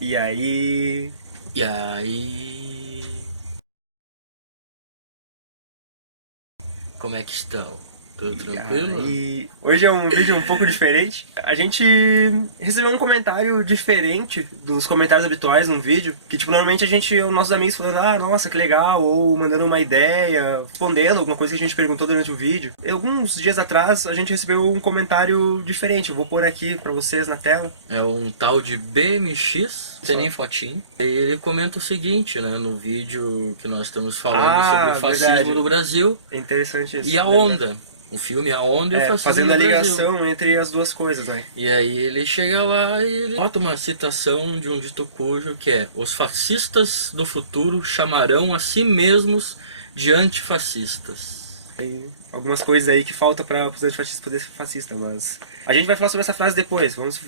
E aí... E aí... Como é que estão? Tudo E tranquilo? aí... Hoje é um vídeo um pouco diferente. A gente recebeu um comentário diferente dos comentários habituais num vídeo. Que, tipo, normalmente a gente, os nossos amigos falando, ah, nossa, que legal, ou mandando uma ideia, respondendo alguma coisa que a gente perguntou durante o vídeo. E alguns dias atrás a gente recebeu um comentário diferente. Eu vou pôr aqui pra vocês na tela. É um tal de BMX, não tem Só. nem fotinho. E ele comenta o seguinte, né, no vídeo que nós estamos falando sobre o Ah, fascismo verdade. no Brasil É interessante e isso, a verdade. onda. O filme A Onda e o É, fascismo fazendo no a Brasil. ligação entre as duas coisas, né? E aí ele chega lá e ele bota uma citação de um dito cujo que é: os fascistas do futuro chamarão a si mesmos de antifascistas. Tem algumas coisas aí que falta para os antifascistas poder ser fascista, mas a gente vai falar sobre essa frase depois. Nós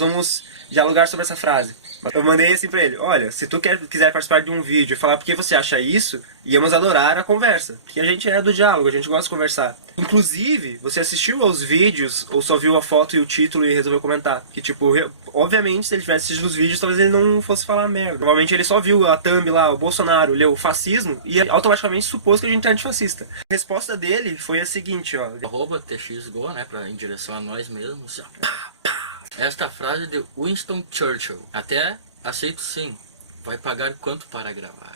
vamos dialogar sobre essa frase. Eu mandei assim pra ele: olha, se tu quiser participar de um vídeo e falar por que você acha isso, íamos adorar a conversa. Porque a gente é do diálogo, a gente gosta de conversar. Inclusive, você assistiu aos vídeos ou só viu a foto e o título e resolveu comentar? Que tipo, obviamente, se ele tivesse assistido os vídeos, talvez ele não fosse falar merda. Provavelmente ele só viu a thumb lá, o Bolsonaro, leu fascismo e automaticamente supôs que a gente é antifascista. A resposta dele foi a seguinte, ó. Arroba TXGO, né, em direção a nós mesmos. Esta frase de Winston Churchill. Até aceito sim. Vai pagar quanto para gravar?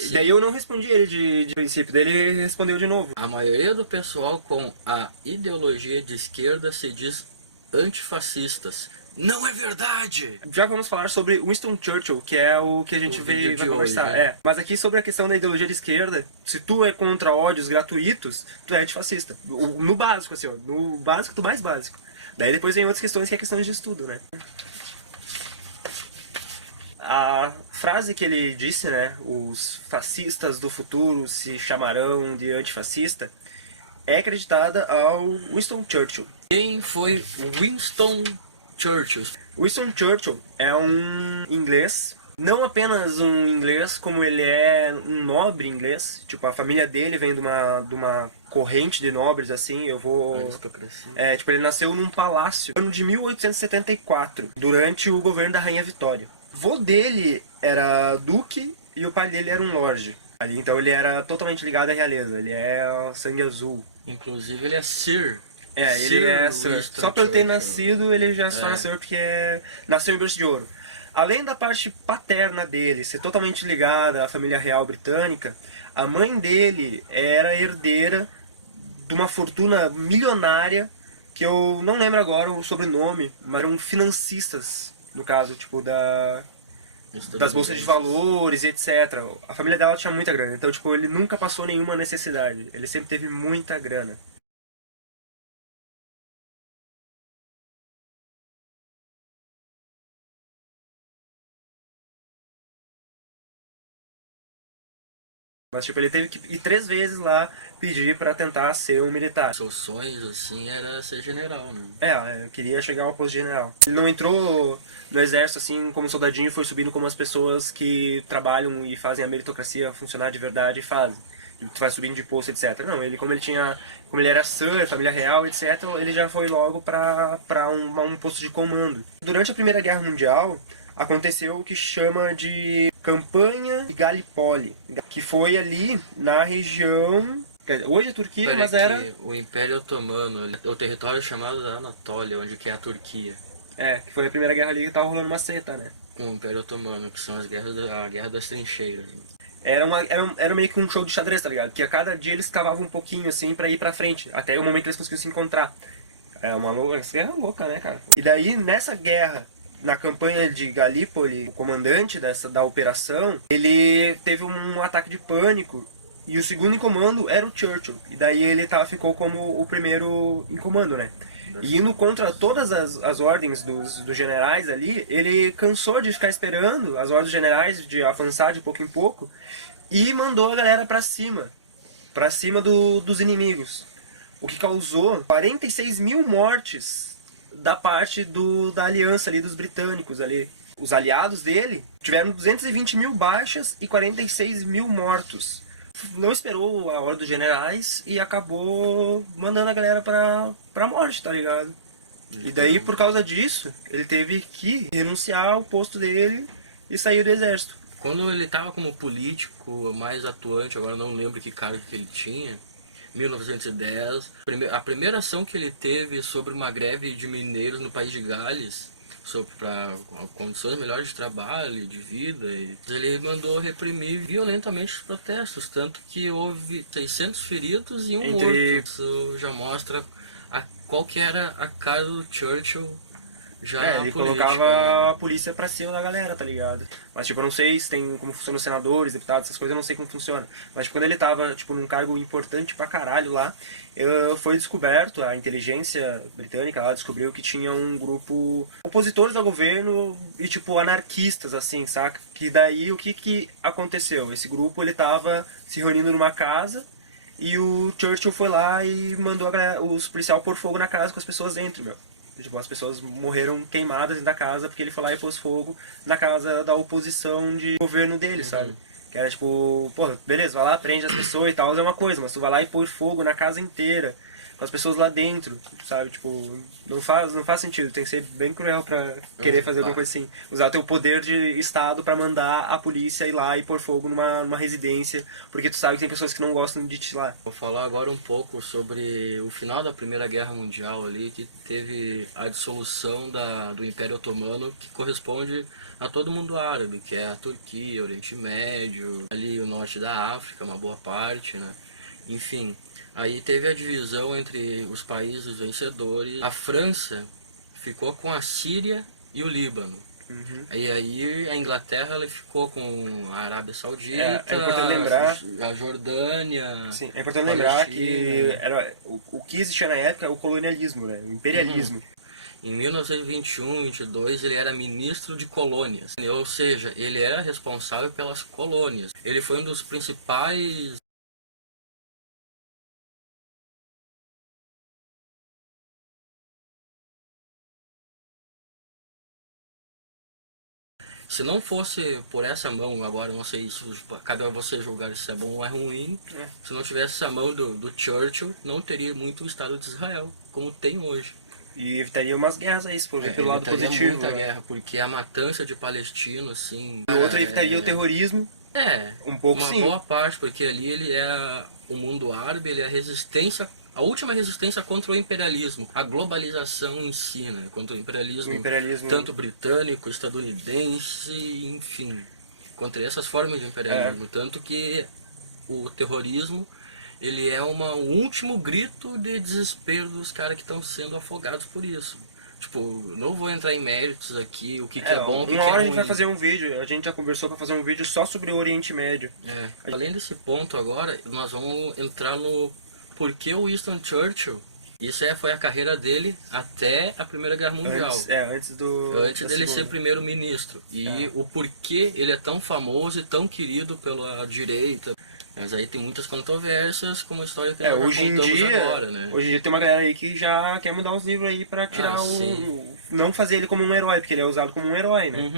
E daí eu não respondi ele de princípio, daí ele respondeu de novo. A maioria do pessoal com a ideologia de esquerda se diz antifascistas. Não é verdade! Já vamos falar sobre Winston Churchill, que é o que a gente vai conversar. Hoje. Mas aqui sobre a questão da ideologia de esquerda, se tu é contra ódios gratuitos, tu é antifascista. No básico, assim, ó, no básico do mais básico. Daí depois vem outras questões que é questões de estudo, né? A frase que ele disse, né, os fascistas do futuro se chamarão de antifascista, é acreditada ao Winston Churchill. Quem foi Winston Churchill? Winston Churchill é um inglês, não apenas um inglês, como ele é um nobre inglês. Tipo, a família dele vem de uma corrente de nobres, assim, eu vou... Aristocracia. tipo, ele nasceu num palácio no ano de 1874, durante o governo da Rainha Vitória. O vô dele era duque e o pai dele era um lorde. Ali, então ele era totalmente ligado à realeza, ele é sangue azul. Inclusive ele é Sir. Ele é Sir. Winston Só por ele ter Churchill. nascido, ele já só nasceu porque nasceu em berço de ouro. Além da parte paterna dele ser totalmente ligada à família real britânica, a mãe dele era herdeira de uma fortuna milionária, que eu não lembro agora o sobrenome, mas eram financistas, no caso, tipo, das bolsas de valores e etc. A família dela tinha muita grana, então, tipo, ele nunca passou nenhuma necessidade. Ele sempre teve muita grana. Mas, tipo, ele teve que ir 3 vezes lá pedir pra tentar ser um militar. Seus sonhos, assim, era ser general, né? Eu queria chegar ao posto de general. Ele não entrou no exército, assim, como soldadinho, foi subindo como as pessoas que trabalham e fazem a meritocracia funcionar de verdade e fazem. Tu vai subindo de posto, etc. Não, ele como ele era Sir, família real, etc., ele já foi logo pra um posto de comando. Durante a Primeira Guerra Mundial, aconteceu o que chama de Campanha de Gallipoli, que foi ali na região, hoje é Turquia, mas era... O Império Otomano, o território chamado da Anatólia, onde que é a Turquia. que foi a Primeira Guerra ali que tava rolando uma seta, né? Com o Império Otomano, que são a Guerra das Trincheiras. Era meio que um show de xadrez, tá ligado? Que a cada dia eles cavavam um pouquinho, assim, pra ir pra frente, até o momento que eles conseguiam se encontrar. É uma louca, essa guerra é louca, né, cara? E daí, nessa guerra, na campanha de Gallipoli, o comandante da operação, ele teve um ataque de pânico e o segundo em comando era o Churchill. E daí ele ficou como o primeiro em comando, né? E indo contra todas as ordens dos generais ali, ele cansou de ficar esperando as ordens dos generais de avançar de pouco em pouco e mandou a galera pra cima dos inimigos. O que causou 46 mil mortes da parte da aliança ali, dos britânicos ali. Os aliados dele tiveram 220 mil baixas e 46 mil mortos. Não esperou a ordem dos generais e acabou mandando a galera pra morte, tá ligado? E daí, por causa disso, ele teve que renunciar ao posto dele e saiu do exército. Quando ele estava como político mais atuante, agora não lembro que cargo que ele tinha, 1910, a primeira ação que ele teve sobre uma greve de mineiros no país de Gales, para condições melhores de trabalho e de vida, ele mandou reprimir violentamente os protestos, tanto que houve 600 feridos e um morto. Isso já mostra qual que era a cara do Churchill. Já Ele colocava a polícia pra cima da galera, tá ligado? Mas, tipo, eu não sei se tem como funcionam os senadores, deputados, essas coisas, eu não sei como funciona. Mas, tipo, quando ele tava, tipo, num cargo importante pra caralho lá, foi descoberto, a inteligência britânica lá descobriu que tinha um grupo opositores ao governo e, tipo, anarquistas, assim, saca? Que daí, o que aconteceu? Esse grupo, ele tava se reunindo numa casa e o Churchill foi lá e mandou os policiais pôr fogo na casa com as pessoas dentro, meu. Tipo, as pessoas morreram queimadas dentro da casa porque ele foi lá e pôs fogo na casa da oposição de governo dele, sabe? Que era tipo, pô, beleza, vai lá, prende as pessoas e tal, é uma coisa, mas tu vai lá e põe fogo na casa inteira, com as pessoas lá dentro, sabe? Tipo, não faz sentido, tem que ser bem cruel pra querer fazer alguma coisa assim. Usar teu poder de estado pra mandar a polícia ir lá e pôr fogo numa residência, porque tu sabe que tem pessoas que não gostam de te lá. Vou falar agora um pouco sobre o final da Primeira Guerra Mundial ali, que teve a dissolução do Império Otomano, que corresponde a todo mundo árabe, que é a Turquia, o Oriente Médio, ali o norte da África, uma boa parte, né? Enfim, aí teve a divisão entre os países vencedores. A França ficou com a Síria e o Líbano. E aí a Inglaterra ela ficou com a Arábia Saudita, É importante lembrar, a Jordânia. sim, é importante lembrar que o que existia na época é o colonialismo, né? O imperialismo. Em 1921, 22, ele era ministro de colônias, ou seja, ele era responsável pelas colônias. Ele foi um dos principais Se não fosse por essa mão, agora não sei se cabe a você julgar se é bom ou é ruim, se não tivesse essa mão do Churchill, não teria muito o Estado de Israel, como tem hoje. E evitaria umas guerras aí, se for ver pelo lado positivo. Muita guerra, porque a matança de palestinos, assim... E o outro evitaria o terrorismo. Um pouco uma sim. boa parte, porque ali ele é o mundo árabe, ele é a resistência, a última resistência contra o imperialismo, a globalização em si, né? Contra o imperialismo tanto britânico, estadunidense, enfim, contra essas formas de imperialismo, tanto que o terrorismo ele é um último grito de desespero dos caras que estão sendo afogados por isso. Tipo, não vou entrar em méritos aqui, o que é bom, o que é ruim. Uma hora a gente vai fazer um vídeo, a gente já conversou para fazer um vídeo só sobre o Oriente Médio. Além desse ponto agora, nós vamos entrar no porquê o Winston Churchill, isso foi a carreira dele até a Primeira Guerra Mundial. Antes dele ser primeiro-ministro. E o porquê ele é tão famoso e tão querido pela direita. Mas aí tem muitas controvérsias, como a história que nós contamos agora, né? Hoje em dia tem uma galera aí que já quer mudar os livros aí pra tirar não fazer ele como um herói, porque ele é usado como um herói, né?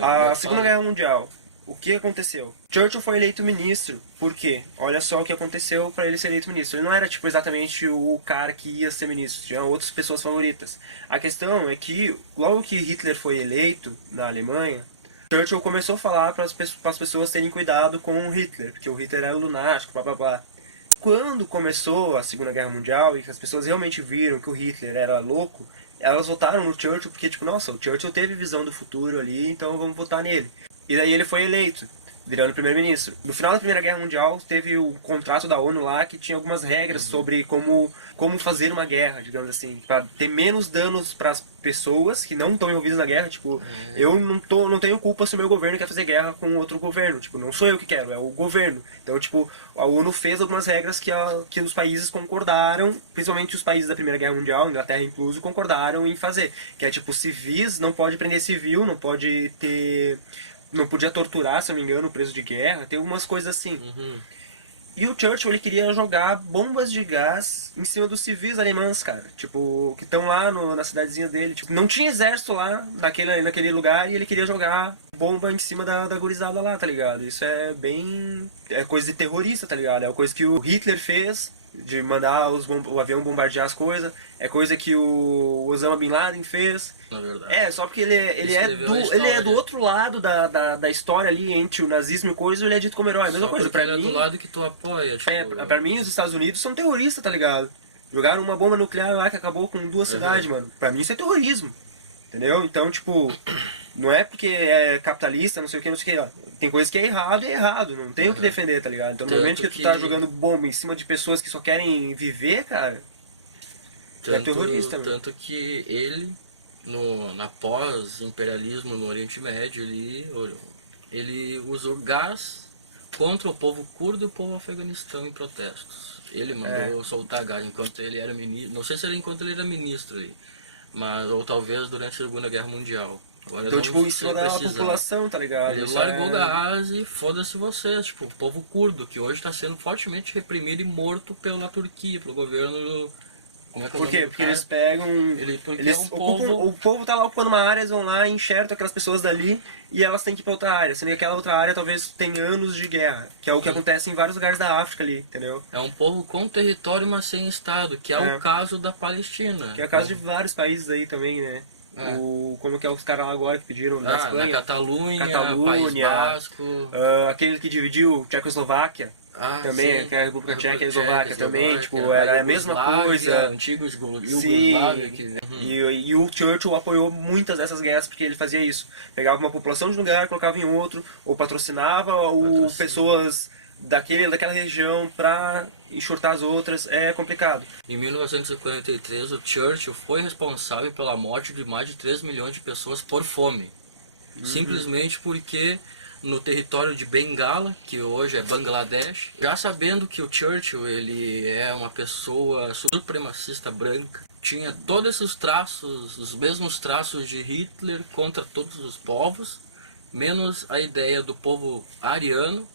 A Segunda Guerra Mundial, o que aconteceu? Churchill foi eleito ministro, por quê? Olha só o que aconteceu pra ele ser eleito ministro. Ele não era, tipo, exatamente o cara que ia ser ministro, tinha outras pessoas favoritas. A questão é que, logo que Hitler foi eleito na Alemanha, Churchill começou a falar para as pessoas terem cuidado com o Hitler, porque o Hitler era lunático, blá blá blá. Quando começou a Segunda Guerra Mundial e que as pessoas realmente viram que o Hitler era louco, elas votaram no Churchill porque, tipo, nossa, o Churchill teve visão do futuro ali, então vamos votar nele. E daí ele foi eleito, virando primeiro-ministro. No final da Primeira Guerra Mundial, teve o contrato da ONU lá que tinha algumas regras sobre como fazer uma guerra, digamos assim, para ter menos danos para as pessoas que não estão envolvidas na guerra. Tipo, eu não tenho culpa se o meu governo quer fazer guerra com outro governo. Tipo, não sou eu que quero, é o governo. Então, tipo, a ONU fez algumas regras que os países concordaram, principalmente os países da Primeira Guerra Mundial, Inglaterra incluso, concordaram em fazer. Que é tipo, civis, não pode prender civil, não pode ter... Não podia torturar, se não me engano, preso de guerra, tem algumas coisas assim. E o Churchill, ele queria jogar bombas de gás em cima dos civis alemães, cara. Tipo, que estão lá na cidadezinha dele. Tipo, não tinha exército lá naquele lugar e ele queria jogar bomba em cima da gurizada lá, tá ligado? Isso é bem... É coisa de terrorista, tá ligado? É coisa que o Hitler fez de mandar o avião bombardear as coisas. É coisa que o Osama Bin Laden fez. Na verdade. É, só porque ele Escreveu a ele é história. do outro lado da história ali, entre o nazismo e o coisa, ele é dito como herói. A mesma Só coisa, porque pra ele mim... é do lado que tu apoia. Tipo, pra mim, os Estados Unidos são terroristas, tá ligado? Jogaram uma bomba nuclear lá que acabou com 2 cidades, mano. Pra mim isso é terrorismo. Entendeu? Então, tipo, não é porque é capitalista, não sei o que, não sei o que. Ó. Tem coisa que é errado. Não tem o que defender, tá ligado? Então, no Tanto momento que tu tá jogando bomba em cima de pessoas que só querem viver, cara, é terrorista, mano. Tanto que ele, na pós-imperialismo no Oriente Médio, ele usou gás contra o povo curdo e o povo afeganistão em protestos. Ele mandou soltar gás enquanto ele era ministro. Não sei se era enquanto ele era ministro ali, mas ou talvez durante a Segunda Guerra Mundial. Agora Então, tipo, em cima da população, tá ligado? Ele Isso largou gás e foda-se vocês, tipo, o povo curdo, que hoje está sendo fortemente reprimido e morto pela Turquia, pelo governo. Como é que é o Por nome quê? do Porque cara? eles pegam. Porque Eles é um ocupam. povo. O povo tá lá ocupando uma área, eles vão lá, enxertam aquelas pessoas dali e elas têm que ir pra outra área. Sendo que aquela outra área talvez tenha anos de guerra. Que é o que acontece em vários lugares da África ali, entendeu? É um povo com território, mas sem Estado, que é o caso da Palestina. Que é o caso de vários países aí também, né? Como que é os caras lá agora que pediram na Espanha? Na Catalunha, Catalunha, País Basco. Aquele que dividiu Tchecoslováquia. Também, sim. que é a República Tcheca e a Eslováquia Eslováquia também, tipo, era a mesma coisa. Antigo Sim, Iugoslávia. e o Churchill apoiou muitas dessas guerras porque ele fazia isso. Pegava uma população de um lugar, colocava em outro, ou patrocinava pessoas daquela região pra enxurtar as outras. É complicado. Em 1943, o Churchill foi responsável pela morte de mais de 3 milhões de pessoas por fome. Simplesmente porque no território de Bengala, que hoje é Bangladesh, já sabendo que o Churchill ele é uma pessoa supremacista branca, tinha todos esses traços, os mesmos traços de Hitler contra todos os povos, menos a ideia do povo ariano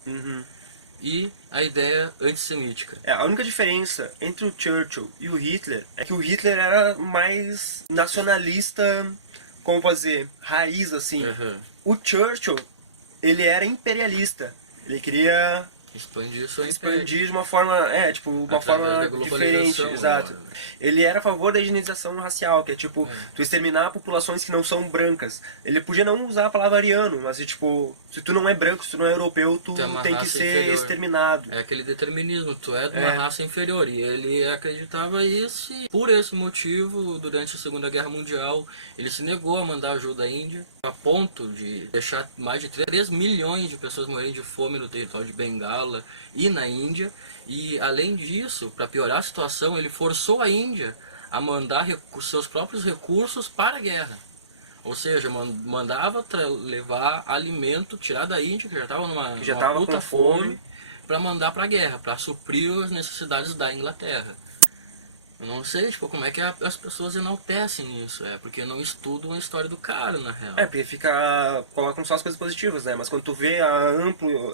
e a ideia antissemítica. A única diferença entre o Churchill e o Hitler é que o Hitler era mais nacionalista, como pode dizer, raiz assim. O Churchill, ele era imperialista. Ele queria expandir de uma forma, uma forma diferente, exato. Ele era a favor da higienização racial, que é tipo, tu exterminar populações que não são brancas. Ele podia não usar a palavra ariano, mas tipo, se tu não é branco, se tu não é europeu, tu tem que ser inferior. Exterminado. É aquele determinismo, tu é de uma raça inferior. E ele acreditava isso e por esse motivo, durante a Segunda Guerra Mundial, ele se negou a mandar ajuda à Índia, a ponto de deixar mais de 3 milhões de pessoas morrendo de fome no território de Bengala e na Índia. E além disso, para piorar a situação, ele forçou a Índia a mandar seus próprios recursos para a guerra. Ou seja, mandava levar alimento, tirar da Índia, que já estava numa puta fome, para mandar para a guerra, para suprir as necessidades da Inglaterra. Eu não sei, tipo, como é que as pessoas enaltecem isso, porque não estudam a história do cara, na real. Porque colocam só as coisas positivas, né? Mas quando tu vê a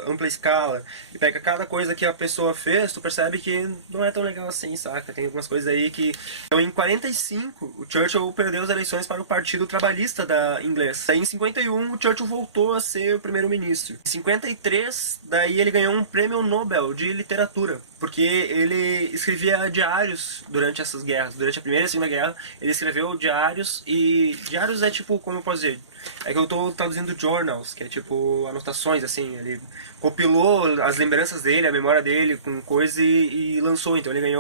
ampla escala e pega cada coisa que a pessoa fez, tu percebe que não é tão legal assim, saca? Tem algumas coisas aí que... Então, em 45, o Churchill perdeu as eleições para o Partido Trabalhista da inglês. Daí, em 51, o Churchill voltou a ser o primeiro-ministro. Em 53, daí ele ganhou um prêmio Nobel de literatura, porque ele escrevia diários durante essas guerras. Durante a Primeira e a Segunda Guerra, ele escreveu diários, e diários é tipo, como eu posso dizer, é que eu tô traduzindo journals, que é tipo anotações, assim. Ele compilou as lembranças dele, a memória dele com coisa e lançou. Então ele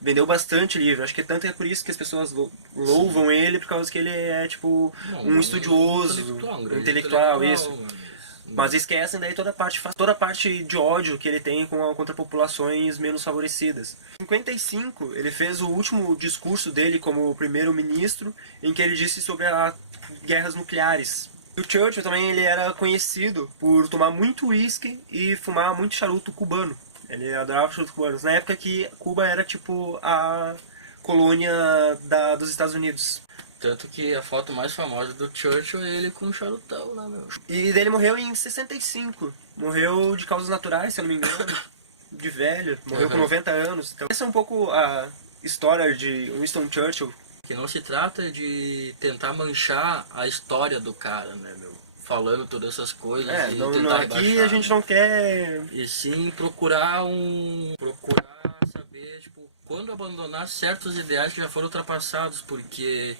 vendeu bastante livro. Acho que tanto é por isso que as pessoas louvam ele, por causa que ele é tipo um estudioso, intelectual, isso. Mas esquecem daí toda a parte de ódio que ele tem contra populações menos favorecidas. Em 55, ele fez o último discurso dele como primeiro-ministro, em que ele disse sobre as guerras nucleares. O Churchill também ele era conhecido por tomar muito uísque e fumar muito charuto cubano. Ele adorava charuto cubanos. Na época que Cuba era tipo a colônia dos Estados Unidos. Tanto que a foto mais famosa do Churchill é ele com um charutão lá, meu. E ele morreu em 65. Morreu de causas naturais, se eu não me engano. De velho. Morreu com 90 anos. Então, essa é um pouco a história de Winston Churchill. Que não se trata de tentar manchar a história do cara, né, meu? Falando todas essas coisas e tentar aqui rebaixar, a gente não quer... E sim procurar saber quando abandonar certos ideais que já foram ultrapassados, porque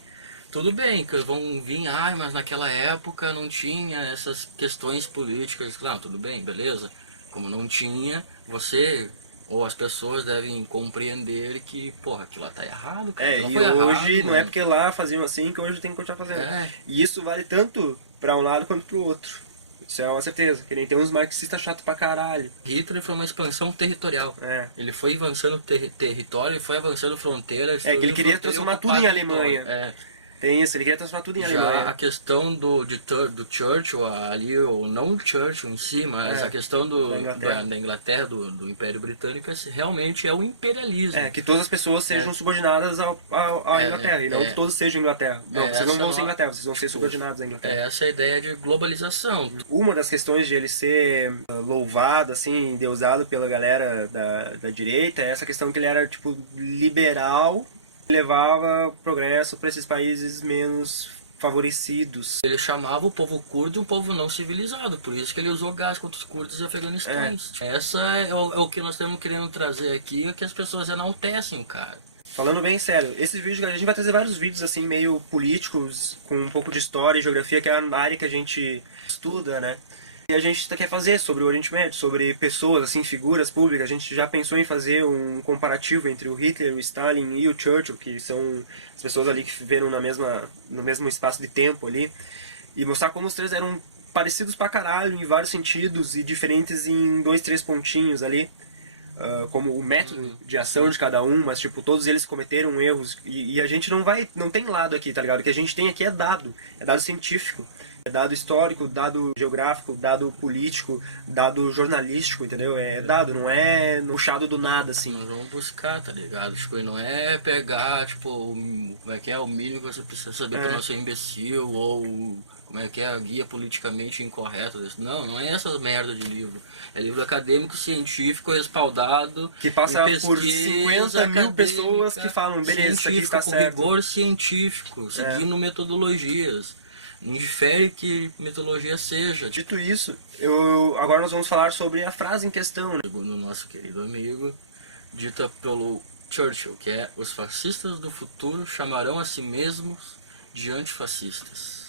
tudo bem que vão vir, mas naquela época não tinha essas questões políticas. Claro, tudo bem, beleza. Como não tinha, você ou as pessoas devem compreender que, porra, aquilo lá tá errado, cara. E Não foi hoje errado, não é mano. porque lá faziam assim que hoje tem que continuar fazendo. É. E isso vale tanto pra um lado quanto pro outro. Isso é uma certeza. Que nem tem uns marxistas chato pra caralho. Hitler foi uma expansão territorial. É. Ele foi avançando território, ele foi avançando fronteiras. Que ele queria transformar tudo em Alemanha. Tem isso, ele queria transformar tudo em Alemanha. Já a questão do Churchill ali, ou não o Churchill em si, mas a questão da Inglaterra, do Império Britânico, realmente é o imperialismo. Que todas as pessoas sejam subordinadas à Inglaterra, e não que todos sejam Inglaterra. Não, vocês não vão ser Inglaterra, vocês vão ser subordinados à Inglaterra. Essa é a ideia de globalização. Uma das questões de ele ser louvado, assim, endeusado pela galera da direita, é essa questão que ele era, tipo, liberal, levava progresso para esses países menos favorecidos. Ele chamava o povo curdo de um povo não civilizado, por isso que ele usou gás contra os curdos e afeganistães. Essa é o que nós estamos querendo trazer aqui, é que as pessoas enaltecem, cara. Falando bem sério, esses vídeos, a gente vai trazer vários vídeos assim meio políticos, com um pouco de história e geografia, que é a área que a gente estuda, né? E a gente quer fazer sobre o Oriente Médio, sobre pessoas, assim, figuras públicas. A gente já pensou em fazer um comparativo entre o Hitler, o Stalin e o Churchill, que são as pessoas ali que viveram no mesmo espaço de tempo ali, e mostrar como os três eram parecidos pra caralho em vários sentidos e diferentes em 2, 3 pontinhos ali. Como o método de ação de cada um, mas tipo, todos eles cometeram erros e a gente não tem lado aqui, tá ligado? O que a gente tem aqui é dado científico, é dado histórico, dado geográfico, dado político, dado jornalístico, entendeu? É dado, não é puxado do nada, assim. Nós vamos buscar, tá ligado? Tipo, e não é pegar, tipo, como é que é o mínimo que você precisa saber pra não ser imbecil, ou como é que é a guia politicamente incorreta. Não é essa merda de livro. É livro acadêmico, científico, respaldado. Que passa por 50 mil pessoas que falam, beleza, isso aqui está certo. Com rigor científico, seguindo metodologias. Não difere que metodologia seja. Dito isso, agora nós vamos falar sobre a frase em questão, né? Segundo o nosso querido amigo, dita pelo Churchill, que é: os fascistas do futuro chamarão a si mesmos de antifascistas.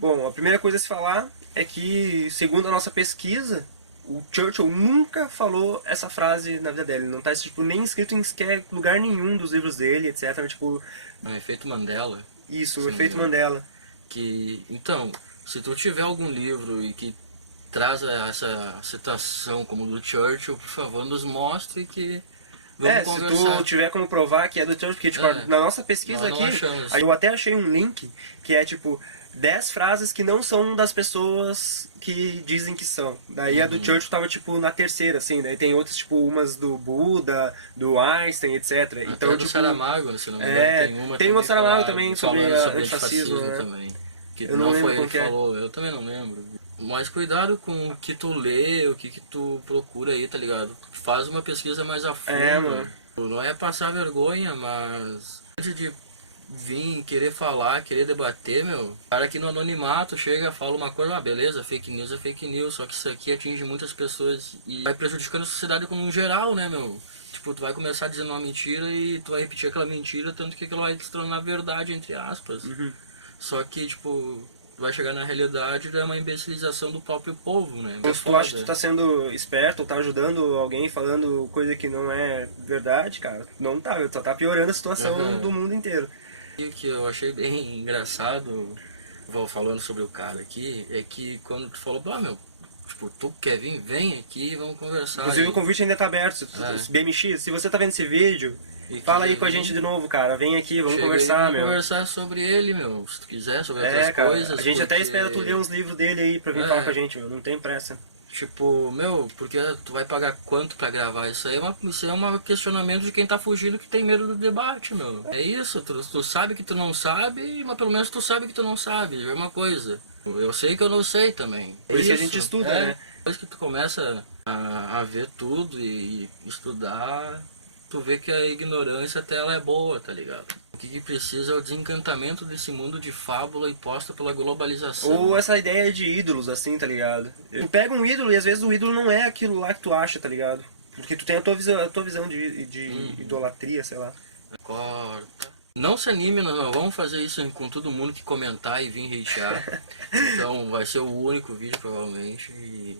Bom, a primeira coisa a se falar é que, segundo a nossa pesquisa, o Churchill nunca falou essa frase na vida dele. Não está tipo, nem escrito em sequer lugar nenhum dos livros dele, etc. Tipo, é um efeito Mandela. Isso, o efeito Mandela. Então, se tu tiver algum livro e que traz essa citação como do Churchill, por favor, nos mostre que vamos conversar. Se tu tiver como provar que é do Churchill, porque tipo, na nossa pesquisa aqui, eu até achei um link que é tipo 10 frases que não são das pessoas que dizem que são. Daí a do Churchill tava tipo na terceira, assim, daí tem outras tipo umas do Buda, do Einstein, etc. Até então do tipo, Saramago, se não me engano, tem uma do Saramago também sobre antifascismo, né? Também. Que eu não foi lembro ele que falou, eu também não lembro. Mas cuidado com o que tu lê, o que tu procura aí, tá ligado? Faz uma pesquisa mais a fundo. Mano. Não é passar vergonha, mas antes de vir querer falar, querer debater, meu, o cara aqui no anonimato chega, fala uma coisa, beleza, fake news é fake news, só que isso aqui atinge muitas pessoas e vai prejudicando a sociedade como um geral, né, meu? Tipo, tu vai começar dizendo uma mentira e tu vai repetir aquela mentira, tanto que aquilo vai se tornar verdade, entre aspas. Só que, tipo, vai chegar na realidade é uma imbecilização do próprio povo, né? Se tu acha que tu tá sendo esperto ou tá ajudando alguém falando coisa que não é verdade, cara, não tá, só tá piorando a situação do mundo inteiro. E o que eu achei bem engraçado, vou falando sobre o cara aqui, é que quando tu falou, meu, tipo, tu quer vir, vem aqui e vamos conversar. Inclusive o convite ainda tá aberto, BMX, se você tá vendo esse vídeo, fala aí com a gente de novo, cara. Vem aqui, vamos conversar, meu. Vamos conversar sobre ele, meu. Se tu quiser, sobre outras coisas. A gente até espera tu ler uns livros dele aí pra vir falar com a gente, meu. Não tem pressa. Tipo, meu, porque tu vai pagar quanto pra gravar? Isso é um questionamento de quem tá fugindo, que tem medo do debate, meu. É isso, tu sabe que tu não sabe, mas pelo menos tu sabe que tu não sabe. É uma coisa. Eu sei que eu não sei também. Por isso que a gente estuda, né? Depois que tu começa a ver tudo e estudar, tu vê que a ignorância até ela é boa, tá ligado? O que precisa é o desencantamento desse mundo de fábula imposta pela globalização. Ou essa ideia de ídolos, assim, tá ligado? Tu pega um ídolo e às vezes o ídolo não é aquilo lá que tu acha, tá ligado? Porque tu tem a tua visão de idolatria, sei lá. Corta. Não se anime, nós vamos fazer isso com todo mundo que comentar e vir hatear. Então vai ser o único vídeo provavelmente. E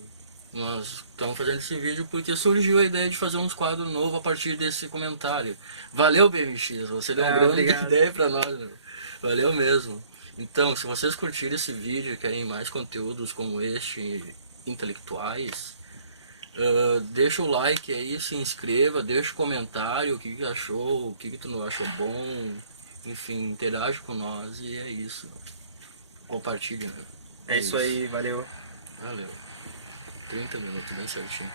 nós estamos fazendo esse vídeo porque surgiu a ideia de fazer uns quadros novos a partir desse comentário. Valeu, BMX, você deu uma grande Obrigado. ideia pra nós, meu. Valeu mesmo. Então, se vocês curtirem esse vídeo e querem mais conteúdos como este, intelectuais, deixa o like aí, se inscreva, deixa o comentário, o que achou, o que tu não achou bom, enfim, interage com nós e é isso. Compartilha, né? É isso aí, valeu. Valeu. 30 minutos, bem certinho.